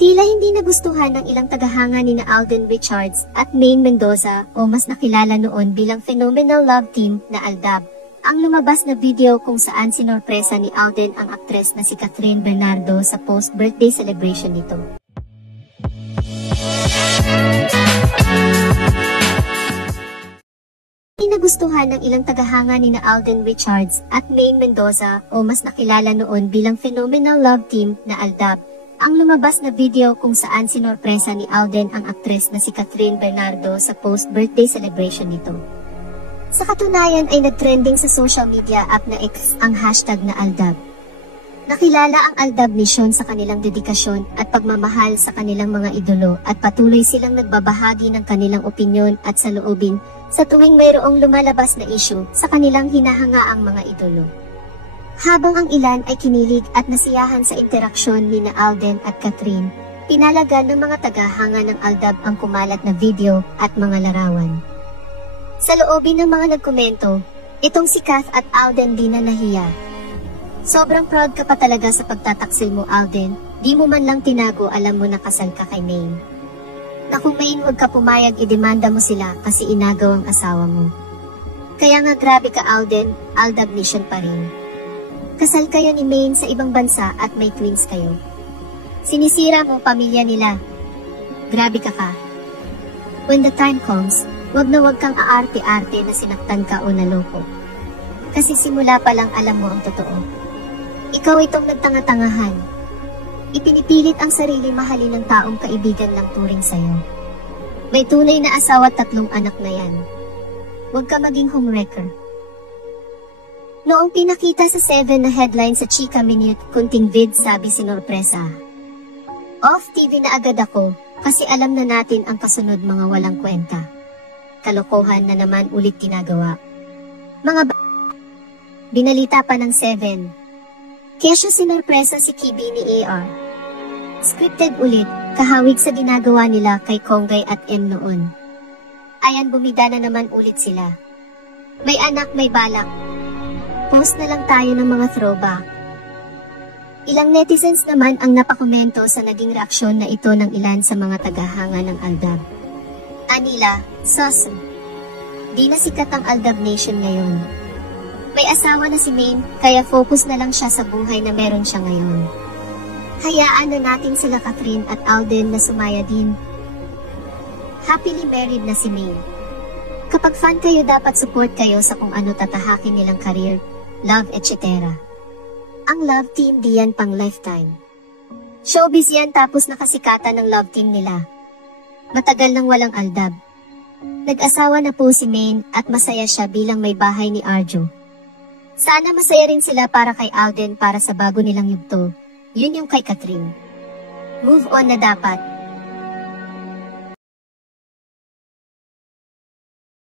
Tila hindi nagustuhan ng ilang tagahanga ni Alden Richards at Maine Mendoza o mas nakilala noon bilang Phenomenal Love Team na Aldab, ang lumabas na video kung saan sinorpresa ni Alden ang aktres na si Catherine Bernardo sa post-birthday celebration nito. Hindi nagustuhan ng ilang tagahanga ni Alden Richards at Maine Mendoza o mas nakilala noon bilang Phenomenal Love Team na Aldab, ang lumabas na video kung saan sinorpresa ni Alden ang aktres na si Catherine Bernardo sa post-birthday celebration nito. Sa katunayan ay nagtrending sa social media app na X ang hashtag na Aldab. Nakilala ang Aldab Nation sa kanilang dedikasyon at pagmamahal sa kanilang mga idolo at patuloy silang nagbabahagi ng kanilang opinyon at saloobin sa tuwing mayroong lumalabas na issue sa kanilang hinahangaang mga idolo. Habang ang ilan ay kinilig at nasiyahan sa interaksyon ni Alden at Catherine, pinalagan ng mga tagahanga ng Aldab ang kumalat na video at mga larawan. Sa loobin ng mga nagkomento, itong si Kath at Alden di na nahiya. Sobrang proud ka pa talaga sa pagtataksil mo, Alden, di mo man lang tinago, alam mo na kasal ka kay Maine. Naku Maine, huwag ka pumayag, idemanda mo sila kasi inagaw ang asawa mo. Kaya nga grabe ka Alden, Aldab Nation pa rin. Kasal kayo ni Maine sa ibang bansa at may twins kayo. Sinisira mo pamilya nila. Grabe ka ka. When the time comes, wag na wag kang aarte-arte na sinaktan ka o naloko. Kasi simula pa lang alam mo ang totoo. Ikaw itong nagtanga-tangahan. Ipinipilit ang sarili mahalin ng taong kaibigan lang turing sa'yo. May tunay na asawa at 3 anak na yan. Huwag ka maging homewrecker. Noong pinakita sa 7 na headline sa Chika Minute, kunting vid sabi sinorpresa. Off TV na agad ako, kasi alam na natin ang kasunod mga walang kwenta. Kalokohan na naman ulit ginagawa. Binalita pa ng 7. Kesyo sinorpresa si Kibi ni AR. Scripted ulit, kahawig sa ginagawa nila kay Konggay at M noon. Ayan bumida na naman ulit sila. May anak may balak. Post na lang tayo ng mga throwback. Ilang netizens naman ang napakomento sa naging reaksyon na ito ng ilan sa mga tagahanga ng Aldab. Anila, sus. Di na sikat ang Aldab Nation ngayon. May asawa na si Maine, kaya focus na lang siya sa buhay na meron siya ngayon. Hayaan na natin sila Catherine at Alden na sumaya din. Happily married na si Maine. Kapag fan kayo dapat support kayo sa kung ano tatahakin nilang career, love etc. Ang love team diyan pang lifetime. Showbiz yan tapos nakasikatan ng love team nila. Matagal nang walang Aldab. Nag-asawa na po si Maine at masaya siya bilang may bahay ni Arjo. Sana masaya rin sila para kay Alden para sa bago nilang yugto. Yun yung kay Catherine. Move on na dapat.